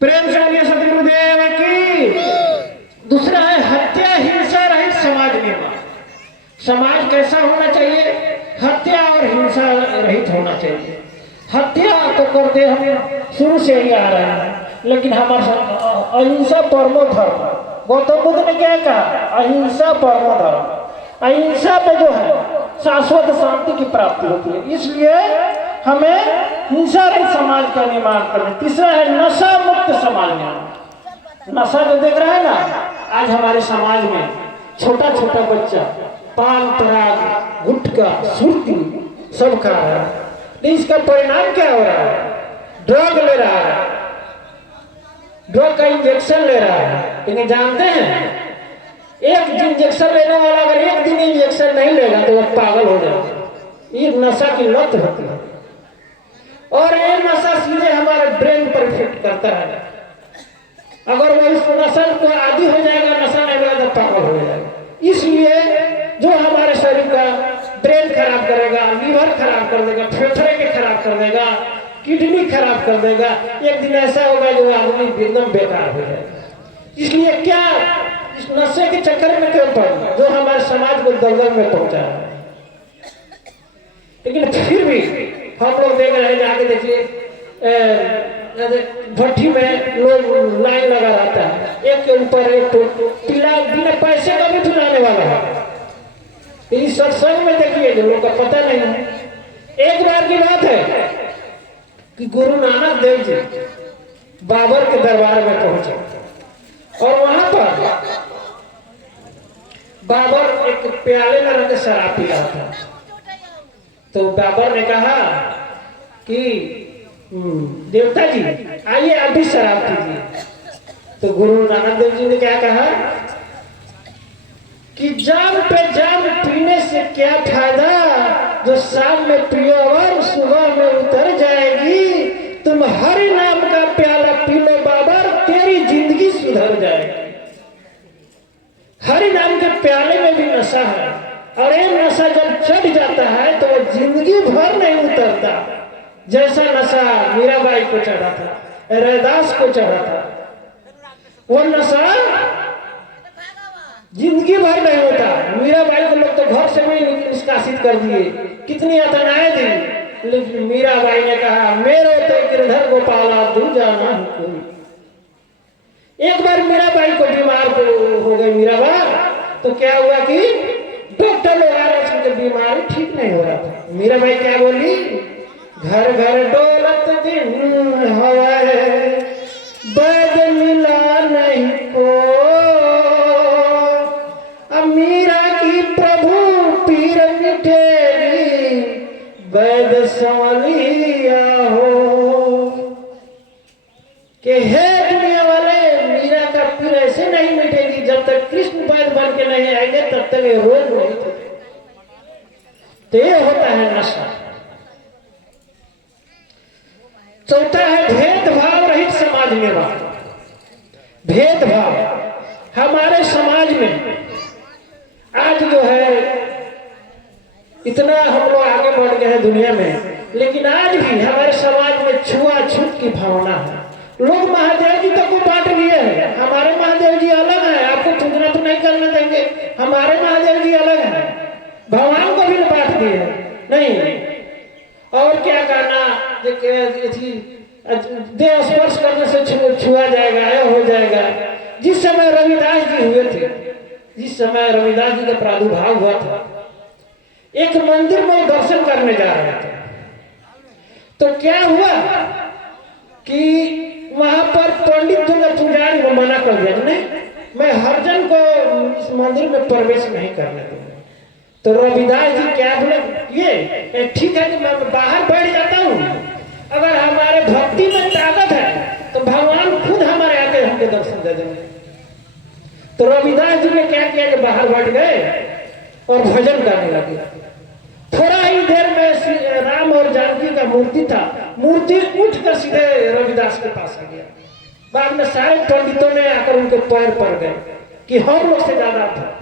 प्रेम से बोलिए सदगुरुदेव की। दूसरा है हत्या हिंसा रहित समाज निर्माण। समाज कैसा होना चाहिए? हत्या और हिंसा रहित होना चाहिए। हत्या तो करते हम शुरू से ही आ रहे हैं, लेकिन हमारा अहिंसा परमो धर्म। गौतम बुद्ध ने क्या कहा? अहिंसा परमो धर्म। अहिंसा पे जो है शाश्वत शांति की प्राप्ति होती है, इसलिए हमें हिंसा रहित समाज का निर्माण करना। तीसरा है नशा मुक्त समाज निर्माण। नशा जो देख रहा है ना आज हमारे समाज में, छोटा छोटा बच्चा पान पराग गुटखा सुर्ती सब खा रहा है। तो इसका परिणाम क्या हो रहा है? ड्रग ले रहा है, ड्रग का इंजेक्शन ले रहा है। लेकिन जानते हैं एक इंजेक्शन लेने वाला अगर एक दिन इंजेक्शन नहीं लेगा तो वह पागल हो जाएगा। ये नशा की लत होती है और ये नशा सीधे हमारे ब्रेन पर इफेक्ट करता है। अगर वो इस नशा को आदी हो जाएगा, नशा नहीं लेगा तो पागल हो जाएगा। इसलिए जो हमारे शरीर का ब्रेन खराब करेगा, लीवर खराब कर देगा, फेफड़े के खराब कर देगा, किडनी खराब कर देगा, एक दिन ऐसा होगा जो आदमी एकदम बेकार हो जाएगा। इसलिए क्या इस नशे के चक्कर में क्यों पड़ना जो हमारे समाज को दलदल में पहुंचा है। लेकिन फिर भी हम लोग देख रहे हैं, जाके देखिए भट्टी में लोग लाइन लगा रहता है, एक के ऊपर एक पिला बिना पैसे का भी पिलाने वाला है। इस सत्संग में देखिए जो लोग का पता नहीं है। एक बार की बात है कि गुरु नानक देव जी बाबर के दरबार में पहुंचे और वहां पर बाबर एक प्याले में रख शराब पी रहा था। तो बाबर ने कहा कि देवता जी आइए आप भी शराब पीजिए। तो गुरु नानक देव जी ने क्या कहा कि जाम पे जाम पीने से क्या फायदा, जो शाम में पियो और सुबह में उतर जाएगी। तुम हरि नाम का प्याला पी लो बाबर, तेरी जिंदगी सुधर जाएगी। हरि नाम के प्याले में भी नशा है और ये नशा जब चढ़ जाता है तो वो जिंदगी भर नहीं उतरता। जैसा नशा मीराबाई को चढ़ा था, रैदास को चढ़ा था, वो नशा जिंदगी भर नहीं होता। मीराबाई को लोग तो घर से भी निष्कासित कर दिए, कितनी यातनाएं दी, लेकिन मीराबाई ने कहा मेरे तो गिरधर गोपाला दूजा ना कोई। एक बार मीराबाई को बीमार हो गई मीराबाई, तो क्या हुआ कि डॉक्टर लोग आ रहे थे, उनकी बीमारी ठीक नहीं हो रहा था। मीराबाई क्या बोली? घर घर डोलत दिन हवाए, बैद मिला नहीं को। मीरा की प्रभु पीर मिटेगी, वैद संवलिया हो। कि हे दुनिया वाले, मीरा का पीर ऐसे नहीं मिटेगी, जब तक कृष्ण वैद बन के नहीं आएंगे तब तक ये रोग नहीं थे। तो ये होता है नशा। चौथा है भेदभाव रहित समाज निर्माण। भेदभाव हमारे समाज में आज जो है इतना हम लोग आगे बढ़ गए हैं दुनिया में, लेकिन आज भी हमारे समाज में छुआछूत की भावना है। लोग महादेव जी तक को बांट लिए हैं। हमारे महादेव जी अलग है, आपको पूजना तो नहीं करने देंगे, हमारे महादेव जी अलग है। भगवान को भी बांट दिए नहीं। और क्या करना, देह स्पर्श करने से छुआ जाएगा, यह हो जाएगा। जिस समय रविदास जी हुए थे, जिस समय रविदास जी का प्रादुर्भाव हुआ था, एक मंदिर में दर्शन करने जा रहे थे। तो क्या हुआ कि वहां पर पंडित जो ने पुजारी को मना कर दिया, नहीं मैं हर जन को इस मंदिर में प्रवेश नहीं करने दूंगा। तो रविदास जी क्या बोले, ये ठीक है कि मैं बाहर बैठ जाता हूँ, अगर हमारे भक्ति में ताकत है तो भगवान खुद हमारे आके हमके दर्शन दे देंगे। तो रविदास जी ने क्या किया कि बाहर बैठ गए और भजन करने लगे। थोड़ा ही देर में राम और जानकी का मूर्ति था, मूर्ति उठकर सीधे रविदास के पास आ गया। बाद में सारे पंडितों ने आकर उनके पैर पड़ गए कि हम लोग से ज्यादा था।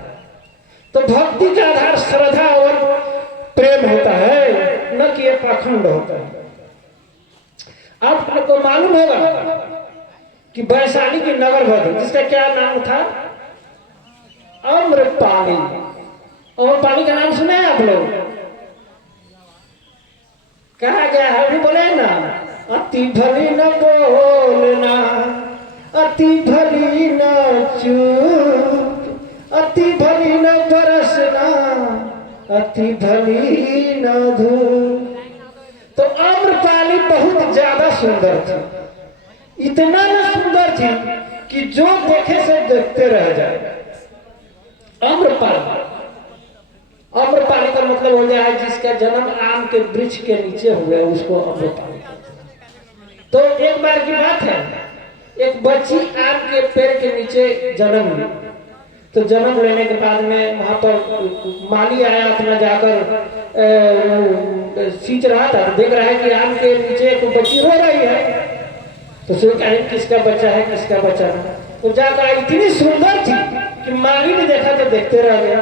तो भक्ति का आधार श्रद्धा और प्रेम होता है, न कि ये पाखंड होता है। आपको मालूम होगा कि वैशाली की नगर वधु जिसका क्या नाम था, आम्रपाली। आम्रपाली का नाम सुने हैं आप लोग? कहा गया है, अभी बोले ना, अति भली न बोलना, अति भली न चूप, अति भली न बरसना, अति भली न धूप। तो आम्रपाली बहुत ज्यादा सुंदर थी, इतना न सुंदर थी कि जो देखे से देखते रह जाए। आम्रपाली, आम्रपाली का मतलब हो गया है जिसका जन्म आम के वृक्ष के नीचे हुआ, उसको आम्रपाली। तो एक बार की बात है, एक बच्ची आम के पेड़ के नीचे जन्म ली। तो जन्म लेने के बाद में वहां पर माली आया, अपना जाकर सींच रहा था, देख रहा है कि आम के नीचे एक बच्ची रो रही है। तो सोच रहा है किसका बच्चा है, किसका बच्चा है। तो जाकर इतनी सुंदर थी कि माली ने देखा तो देखते रह गया।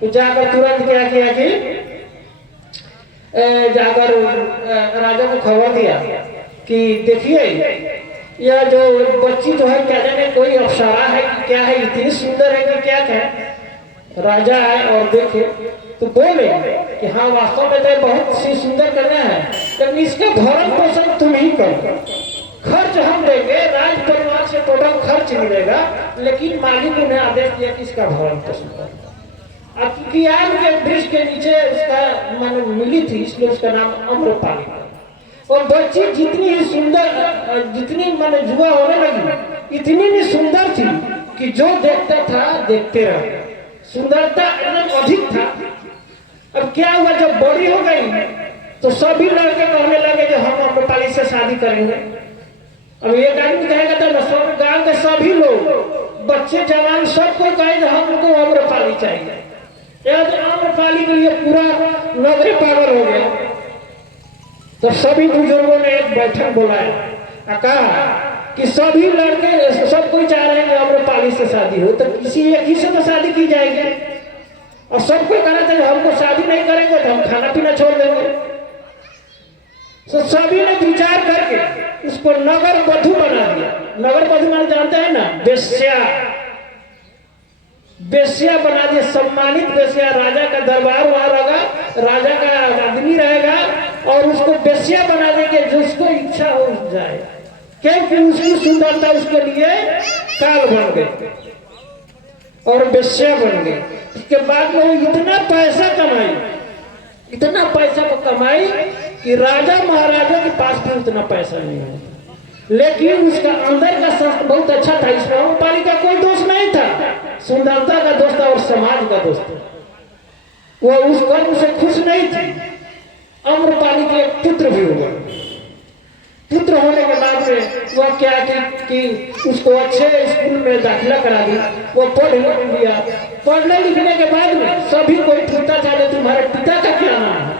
तो जाकर तुरंत क्या किया कि जाकर राजा को खबर दिया कि देखिए यह जो बच्ची जो है क्या जाने कोई अप्सरा है कि क्या है, इतनी सुंदर है कि क्या क्या। राजा आए और देखे तो बोले कि हाँ वास्तव में तो बहुत सी सुंदर करना है, लेकिन इसका भरण पोषण तुम ही करो, खर्च हम देंगे, राज परिवार से टोटल खर्च मिलेगा, लेकिन मालिक ने आदेश दिया कि इसका भरण पोषण करो। अब क्योंकि आम के वृक्ष के नीचे उसका मन मिली थी, इसलिए उसका नाम आम्रपाली। और बच्ची जितनी ही सुंदर, जितनी मन जुआ होने लगी, इतनी भी सुंदर थी कि जो देखता था देखते रहे, सुंदरता एकदम अधिक था। अब क्या हुआ, जब बड़ी हो गई तो सभी लड़के कहने लगे कि हम आम्रपाली से शादी करेंगे। अब एक आदमी कहेगा तो सब गांव के सभी लोग, बच्चे जवान सबको कहेंगे हमको आम्रपाली चाहिए। याद आम्रपाली के लिए पूरा नगरी पागल हो गया। तो सभी बुजुर्गों ने एक बैठक बुलाया, कहा कि सभी लड़के सब कोई चाह रहे हैं कि आम्रपाली से शादी हो, तो किसी एक ही से तो शादी की जाएगी। और सब कोई कह रहा था कि हमको शादी नहीं करेंगे तो हम खाना पीना छोड़ देंगे। तो सभी ने विचार करके उसको नगर वधु बना दिया। नगर वधु मान जानते हैं ना, वेश्या, वेश्या बना दिया, सम्मानित वेश्या। राजा का दरबार वहां रहेगा, राजा का आदमी रहेगा और उसको वेश्या बना देंगे जिसको इच्छा हो जाए, क्योंकि उसकी सुंदरता उसके लिए काल बन गई और वेश्या बन गई। उसके बाद में वो इतना पैसा कमाई, इतना पैसा वो कमाई कि राजा महाराजा के पास भी उतना पैसा नहीं है, लेकिन उसका अंदर का शस्त्र बहुत अच्छा था। इसमें आम्रपाली का कोई दोष नहीं था, सुंदरता का दोष था और समाज का दोष था। वो उस कर्म से खुश नहीं थी। आम्रपाली के एक पुत्र भी हुआ। पुत्र होने के बाद में वह क्या कि उसको अच्छे स्कूल में दाखिला करा दी, वो पढ़ लिया। पढ़ने लिखने के बाद में सभी कोई पूछता था तुम्हारे पिता का क्या नाम है,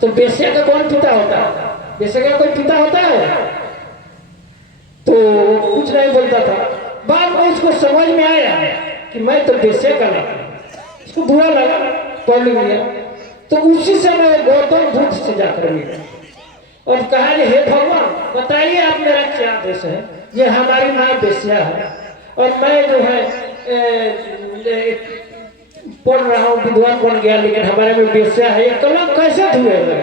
तो वेश्या का कौन पिता होता है? वेश्या का कोई पिता होता है? तो कुछ नहीं बोलता था। बाद में उसको समझ में आया कि मैं तो वेश्या का लगा, उसको बुरा लगा, पढ़ लिया। तो उसी समय गौतम बुद्ध से जाकर मिला और कहा हे भगवान बताइए आप मेरा क्या दोष है, ये हमारी माँ वेश्या है और मैं जो है पढ़ रहा हूँ, विद्वान बन गया, लेकिन हमारे में वेश्या है, ये कलंक कैसे धुएगा?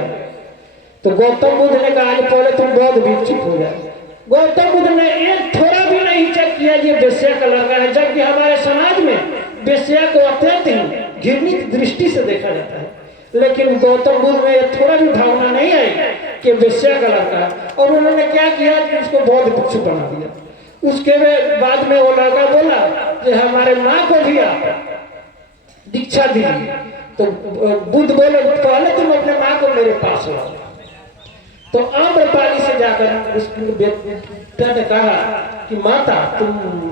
तो गौतम बुद्ध ने कहा पहले तुम बौद्ध भिक्षुक हो जाए। गौतम बुद्ध ने एक थोड़ा भी नहीं चेक किया ये वेश्या का लड़का है, जबकि हमारे समाज में वेश्या को अत्यंत ही घृणित दृष्टि से देखा जाता है, लेकिन गौतम बुद्ध में थोड़ा भी भावना नहीं आई कि वेश्या का लड़का है। और उन्होंने क्या किया कि उसको बौद्ध भिक्षु बना दिया। उसके बाद में वो लड़का बोला कि हमारे माँ को भी आप दीक्षा दी। तो बुद्ध बोले पहले तुम अपने माँ को मेरे पास लाओ। तो आम्रपाली से जाकर उस बेटा ने कहा कि माता तुम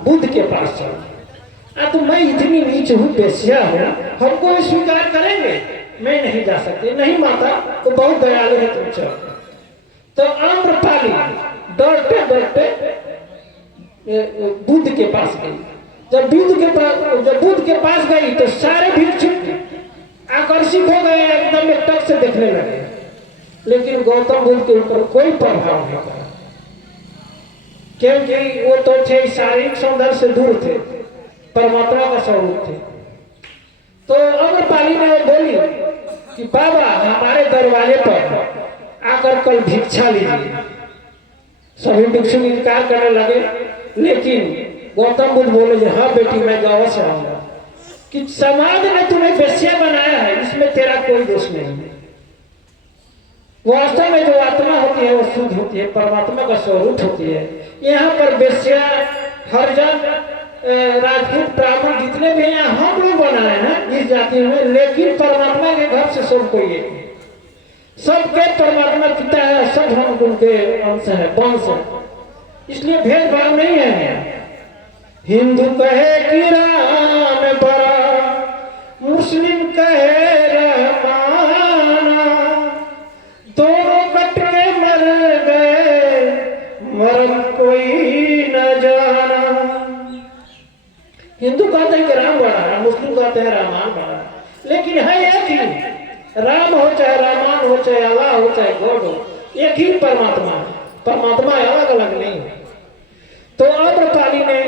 बुद्ध के पास चलो। तो मैं इतनी नीच हूँ, वेश्या हूँ, हमको ये स्वीकार करेंगे? मैं नहीं जा सकती। नहीं माता, तो बहुत दयालु है, तुम चलो। तो आम्रपाली डरते डरते बुद्ध के पास गई। जब बुद्ध के पास गई तो सारे भिक्षुक आकर्षित हो गए, एकदम एकटक से देखने लगे, लेकिन गौतम बुद्ध के ऊपर कोई प्रभाव नहीं पड़ा। क्योंकि वो तो थे शारीरिक सौंदर्य से दूर थे, परमात्मा का स्वरूप थे। तो अम्रपाली ने बोली कि बाबा हमारे दरवाजे पर आकर कल भिक्षा लीजिए। सभी भिक्षु इनकार करने लगे, लेकिन गौतम बुद्ध बोले हाँ बेटी मैं गाँव से आऊंगा। कि समाज ने तुम्हें वेश्या बनाया है, इसमें तेरा कोई दोष नहीं है। वास्तव में जो आत्मा होती है वो शुद्ध होती है, परमात्मा का स्वरूप होती है। यहाँ पर वेश्या, हरिजन, राजपूत, ब्राह्मण जितने भी हैं हम लोग बनाए हैं इस जाति में, लेकिन परमात्मा के घर से सब कोई एक है। सबके परमात्मा पिता है, सब हम उनके अंश है, वंश है, इसलिए भेदभाव नहीं है। हिंदू कहे कि राम बड़ा, मुस्लिम कहे रहमाना, दोनों कट के मर गए, मरम कोई न जाना। हिंदू कहते हैं कि राम बड़ा है, मुस्लिम कहते हैं रामान बड़ा, लेकिन है एक ही। राम हो चाहे रामान हो, चाहे अल्लाह हो, चाहे गॉड हो, एक ही परमात्मा है। परमात्मा अलग अलग नहीं है। तो अम्रपाली ने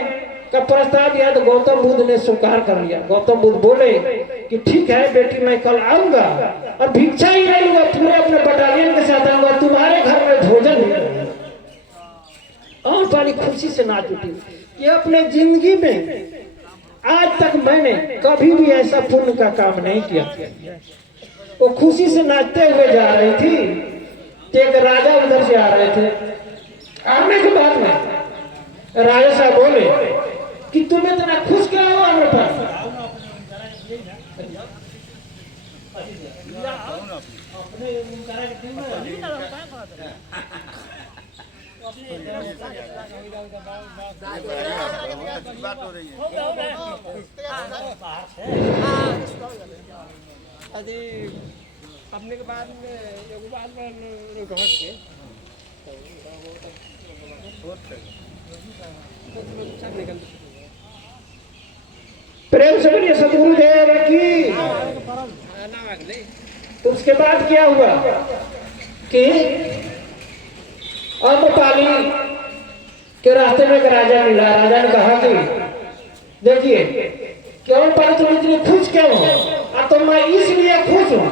का प्रस्ताव दिया तो गौतम बुद्ध ने स्वीकार कर लिया। गौतम बुद्ध बोले कि ठीक है बेटी मैं कल आऊंगा और भिक्षा ही नहीं लूंगा, पूरे अपने बटालियन के साथ आऊंगा, तुम्हारे घर में भोजन भी करूंगा। अम्रपाली खुशी से नाच उठी। ये अपने जिंदगी में आज तक मैंने कभी भी ऐसा पुण्य का काम नहीं किया। वो खुशी से नाचते हुए जा रही थी। एक राजा उधर से आ रहे थे। आने के बाद में राजा साहब बोले कि तुम इतना खुश क्या हो अम्रपाली? अपने के बाद प्रेम से बोलिए सतगुरुदेव की। तो उसके बाद क्या हुआ कि अम्रपाली के रास्ते में एक राजा मिला। राजा ने कहा कि देखिए क्यों पाली तुम इतनी खुश क्यों हो? तो मैं इसलिए खुश हूँ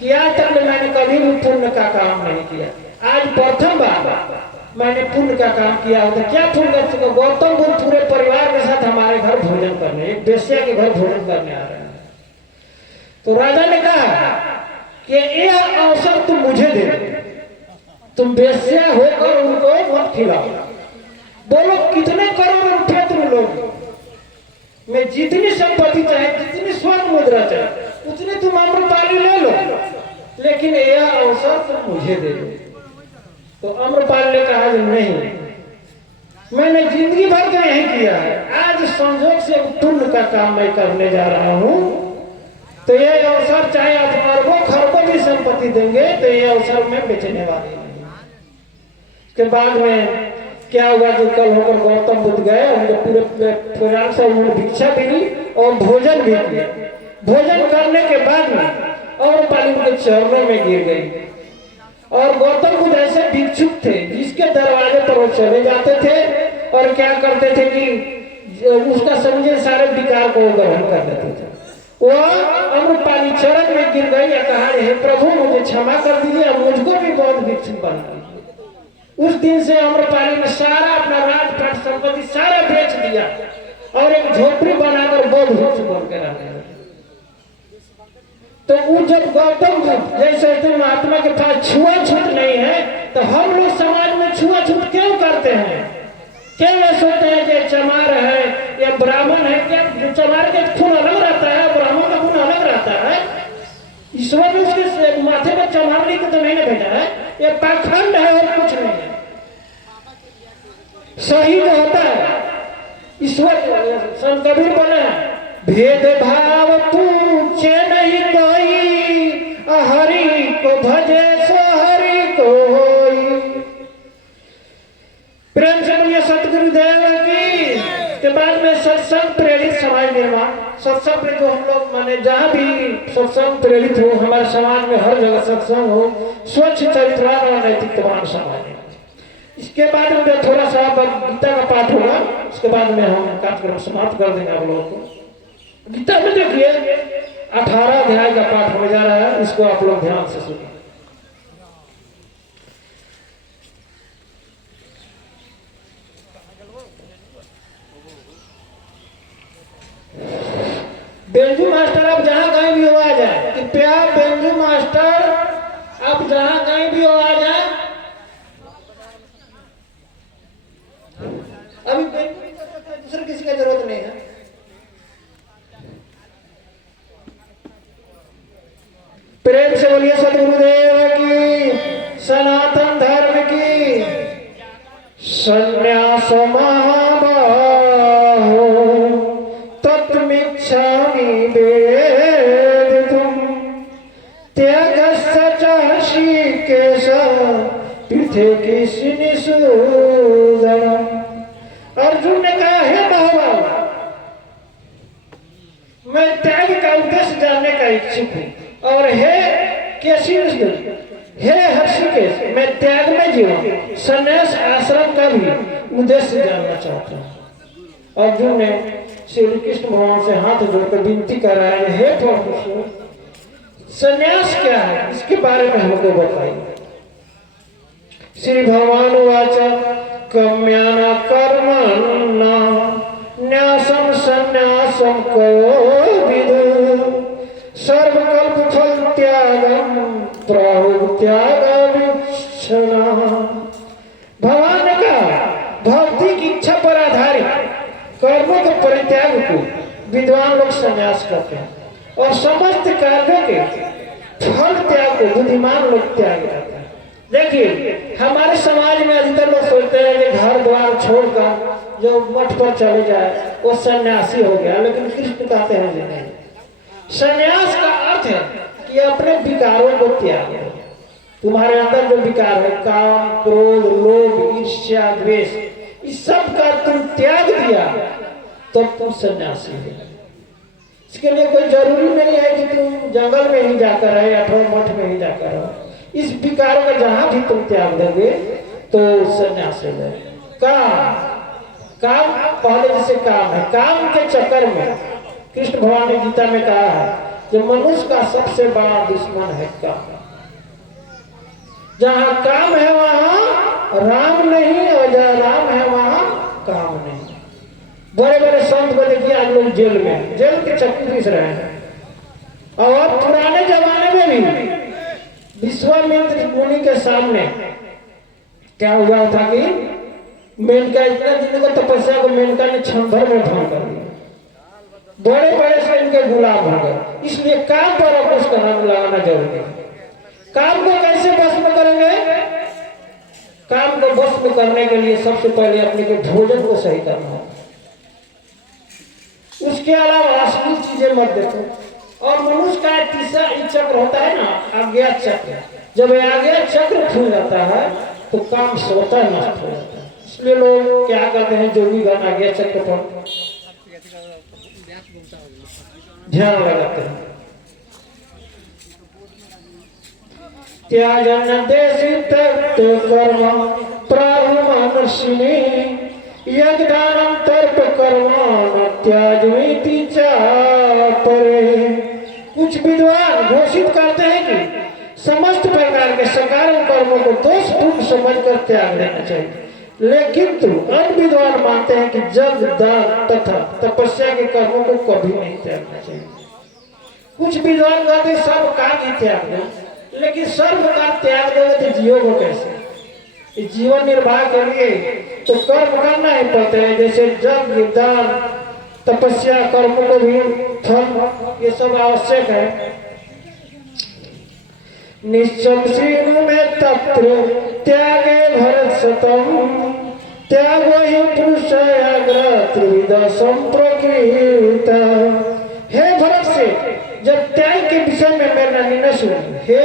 कि आज तक मैंने कभी भी पुण्य का काम नहीं किया। आज प्रथम बार मैंने पुण्य का काम किया होता। क्या पुण्य कर चुका? गौतम बुद्ध पूरे परिवार के साथ हमारे घर भोजन करने, एक वेश्या के घर भोजन करने आ रहे हैं। तो राजा ने कहा कि यह अवसर तुम मुझे दे, तुम वेश्या होकर उनको मत खिलाओ। बोलो कितने करोड़ रुपये तुम लोग, मैं जितनी संपत्ति चाहे, जितनी स्वर्ण मुद्रा चाहे, उतनी तुम अम्रपाली ले लो, लेकिन यह अवसर तुम मुझे दे दो। तो अम्रपाली ने कहा कि नहीं, मैंने जिंदगी भर तो यही किया है, आज संजोग से पुण्य का काम मैं करने जा रहा हूँ। तो यह अवसर चाहे आप अरबों खरबों की संपत्ति देंगे तो यह अवसर में बेचने वाली नहीं। उसके बाद में क्या हुआ कि कल होकर गौतम बुद्ध गए, उनके पूरे परिवार से उन्होंने भिक्षा भी ली और भोजन भी किया। भोजन करने के बाद में अम्रपाली उनके चरणों में गिर गई। और गौतम बुद्ध ऐसे भिक्षुक थे जिसके दरवाजे पर वो चले जाते थे और क्या करते थे कि उसका समझे सारे विकार को ग्रहण कर लेते थे। वह अम्रपाली चरण में गिर गई और कहा हे प्रभु मुझे क्षमा कर दीजिए और मुझको भी बहुत भिक्षुक बना दीजिए। उस दिन से अम्रपाली ने सारा अपना राजपाट संपत्ति सारा बेच दिया और एक झोपड़ी बनाकर बौद्ध भिक्षुक बनकर रहने लगे। तो वो जब गौतम बुद्ध जैसे महात्मा के पास छुआछूत नहीं है, तो हम लोग समाज में छुआछूत क्यों करते हैं? क्यों ये सोचते हैं कि चमार है या ब्राह्मण है? क्या चमार का खून अलग रहता है, ब्राह्मण का खून अलग रहता है? ईश्वर ने उसके माथे पर चमार लिख तो नहीं भेजा है, ये पाखंड है और कुछ नहीं है। सही जो होता है ईश्वर संत कबीर बोले भेदभाव पूछे नहीं कोई, हरि को भजे सो हरि को होई। प्रेम से बोलिए सतगुरुदेव की। के बाद में सत्संग प्रेरित समाज निर्माण, सत्संग में जो हम लोग माने जहाँ भी सत्संग प्रेरित हो, हमारे समाज में हर जगह सत्संग हो, स्वच्छ चरित्रवान और नैतिकवान समाज। इसके बाद में थोड़ा सा गीता का पाठ होगा, उसके बाद में हम कार्यक्रम समाप्त कर देंगे आप लोगों को। गीता में देखिए 18 अध्याय का पाठ होने जा रहा है, इसको आप लोग ध्यान से सुनिए। बेंजू मास्टर आप जहां कहीं भी हो आ जाए, कृपया बेंजू मास्टर आप जहां कहीं भी हो आ जाए। अभी दूसरे किसी का जरूरत नहीं है। प्रेम से बोलिए सदगुरुदेव की, सनातन धर्म की। संन्यास महाबाहो तत्मिच्छामि वेदितुं त्यागस्य च ऋषिकेश पृथेकिस्मिन् सूदन। अर्जुन ने कहा, हे महाबाहो, मैं त्याग का उद्देश्य जानने का इच्छुक हूँ। और हे हे हर्षिकेश, मैं त्याग में जीवन संन्यास आश्रम का भी उद्देश्य जानना चाहता हूँ। अर्जुन ने श्री कृष्ण भगवान से हाथ जोड़कर विनती कर रहा है, हे प्रभु, संन्यास क्या है, इसके बारे में हमको बताइए। श्री भगवान वाच कम्यान कर्मण्य न्यासम संन्यासम कयो विदु सर्वकल्प फल त्यागम प्राहु त्याग विच्छना। भगवान ने कहा, भक्ति की इच्छा पर आधारित कर्मों के परित्याग को विद्वान लोग संन्यास करते हैं, और समस्त कार्यों के फल त्याग को बुद्धिमान लोग त्याग करते हैं। देखिए, हमारे समाज में अधिकतर लोग सोचते हैं कि घर द्वार छोड़कर जो मठ पर चले जाए वो सन्यासी हो गया, लेकिन कृष्ण कहते हैं नहीं। संन्यास का अर्थ है कि अपने विकारों को त्याग दो। तुम्हारे अंदर जो विकार है, काम, क्रोध, लोभ, ईर्ष्या, द्वेष, इस सब का तुम त्याग दिया तो तुम सन्यासी हो। इसके लिए कोई जरूरी नहीं है कि तुम जंगल में ही जाकर रहे अथवा मठ में ही जाकर रहो। इस विकारों का जहां भी तुम त्याग दोगे तो सन्यास हो जाए। काम पहले जैसे काम है, काम के चक्कर में कृष्ण भगवान ने गीता में कहा है कि मनुष्य का सबसे बड़ा दुश्मन है काम। जहां काम है वहां राम नहीं, और जहां राम है वहां काम नहीं। बड़े बड़े संत को देखिए आज लोग जेल के चक्की पीस रहे हैं। और पुराने जमाने में भी विश्वामित्र मुनि के सामने क्या हुआ था कि मेनका इतना दिन को तपस्या को मेनका ने क्षण भर में भंग कर दिया। बड़े बड़े से इनके गुलाम हो गए। इसलिए काम पर अंकुश का नाम लगाना जरूरी है। काम को कैसे भस्म करेंगे? काम को भस्म करने के लिए सबसे पहले अपने के भोजन को सही करना है। उसके अलावा अश्लील चीजें मत देखो। और मनुष्य का तीसरा चक्र होता है ना, आज्ञा चक्र। जब आज्ञा चक्र खुल जाता है तो काम स्वतः नष्ट हो जाता है। इसलिए लोग क्या करते हैं, जो भी गण आज्ञा चक्र पर ध्यान लगाते हैं। त्याजन देशी तत्व कर्म प्राहुमर्षिणी यज्ञदानम तर्प कर्म त्याजमिति चापरे। कुछ विद्वान घोषित करते हैं कि समस्त प्रकार के सकारात्मक कर्मों को दोषपूर्ण समझकर त्याग देना चाहिए, लेकिन अन्य विद्वान मानते हैं कि जग, दान तथा तपस्या के कर्मों को कभी नहीं त्यागना चाहिए। कुछ विद्वान कहते हैं सब काम ही त्याग दो, लेकिन सर्व का त्याग दोगे तो जियोगे कैसे? जीवन निर्वाह के लिए तो कर्म करना ही पड़ता है, जैसे जग, दान, तपस्या, कर्मों को भी फल ये सब आवश्यक है। निश्चम में तत्र त्यागे भरत सतम त्यागो ही पुरुषाग्र त्रिविध संप्रकृत। हे भरत से जब त्याग के विषय में मेरा निर्णय सुनिए। हे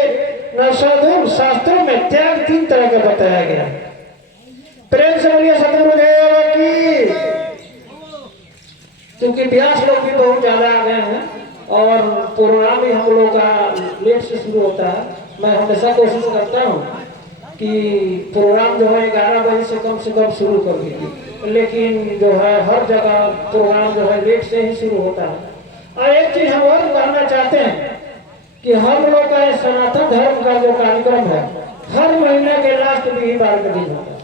नरसाधु, शास्त्रों में त्याग 3 तरह का बताया गया। प्रेम से बोलिए सदगुरुदेव की। क्योंकि व्यास लोग भी बहुत ज्यादा आ गए हैं और प्रोग्राम भी हम लोग का लेट से शुरू होता है। मैं हमेशा कोशिश करता हूँ कि प्रोग्राम जो है 11 बजे से कम शुरू कर दीजिए, लेकिन जो है हर जगह प्रोग्राम जो है लेट से ही शुरू होता है। और एक चीज हम और कहना चाहते हैं कि हम लोग का ये सनातन धर्म का जो कार्यक्रम है हर महीने के लास्ट रविवार के दिन होता है।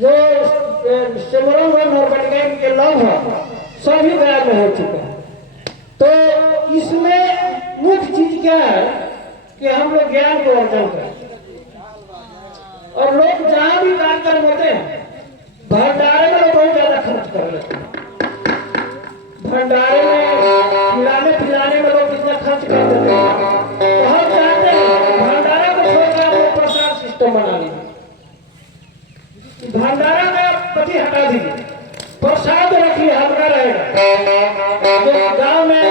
जो सिमरन व नरकटिया के लगभग सभी गया में हो चुका है। तो इसमें मुख्य चीज क्या है कि हम लोग ज्ञान को अर्जन करें, और लोग जहां भी कार्यक्रम होते हैं भंडारे में लोग बहुत ज्यादा खर्च कर लेते हैं। भंडारे में पिलाने में लोग कितना खर्च कर देते हैं। तो हम चाहते हैं भंडारा को छोड़कर आप लोग प्रसाद सिस्टम बना लीजिए। भंडारा का पति हटा दीजिए, प्रसाद रखिए, हल्का रहेगा। गाँव में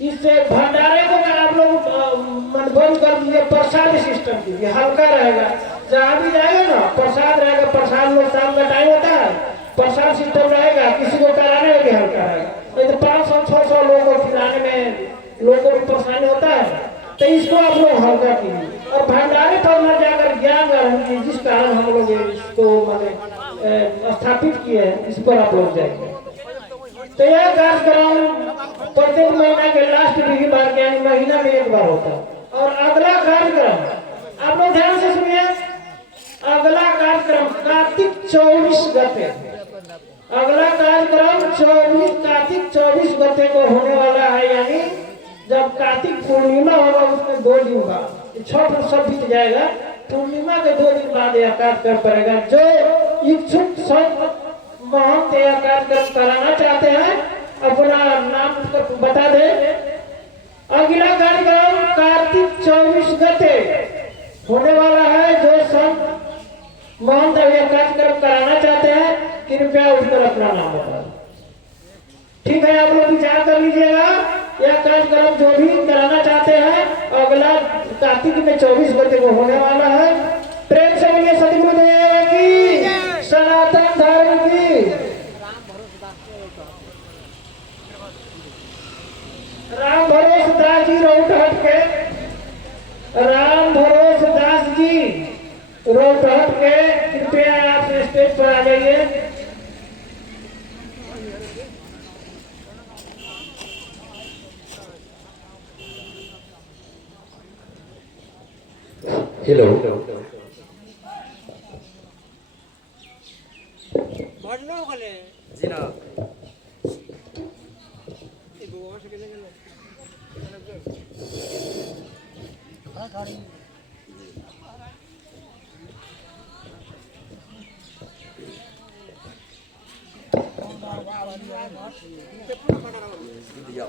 इससे भंडारे को अगर आप लोग मन बंद कर दीजिए, प्रसाद सिस्टम कीजिए, हल्का रहेगा। जहाँ भी जाएगा ना प्रसाद रहेगा। प्रसाद लोग शाम का टाइम होता है, प्रसाद सिस्टम रहेगा, किसी को कराने में भी हल्का रहेगा। नहीं तो 500-600 लोगों को खिलाने में लोगों को भी परेशानी होता है। तो इसको आप लोग हल्का कीजिए और भंडारे पर न जाकर ज्ञान ग्रहण कीजिए। जिस कारण हम लोग इसको मैंने स्थापित किए हैं, इस पर आप लोग जाएंगे। तो यह कार्यक्रम प्रत्येक महीना के लास्ट रविवार यानी महीना में एक बार होता है। और अगला कार्यक्रम आप लोग ध्यान से सुनिए, अगला कार्यक्रम कार्तिक 24 गते, अगला कार्यक्रम कार्तिक 24 गते को होने वाला है। यानी जब कार्तिक पूर्णिमा होगा उसके 2 दिन बाद, छठ सब बीत जाएगा, पूर्णिमा के 2 दिन बाद यह कार्यक्रम पड़ेगा। जो इच्छुक संत महंत यह कार्यक्रम कराना चाहते हैं अपना नाम बता दे। अगला कार्यक्रम कार्तिक 24 गते होने वाला है। जो संत महंत यह कार्यक्रम कराना चाहते हैं कृपया उस पर अपना नाम बता दें। ठीक है, आप लोग विचार कर लीजिएगा। यह कार्यक्रम जो भी कराना चाहते हैं अगला कार्तिक में 24 गते को होने वाला है। प्रेम से बोलिए सतगुरुदेव की, सनातन धर्म की। राम भरोस दास जी रोहतहट के, राम भरोस दास जी रोहतहट के, कृपया आप स्टेज पर आ जाइए। हेलो, जी ना दिया।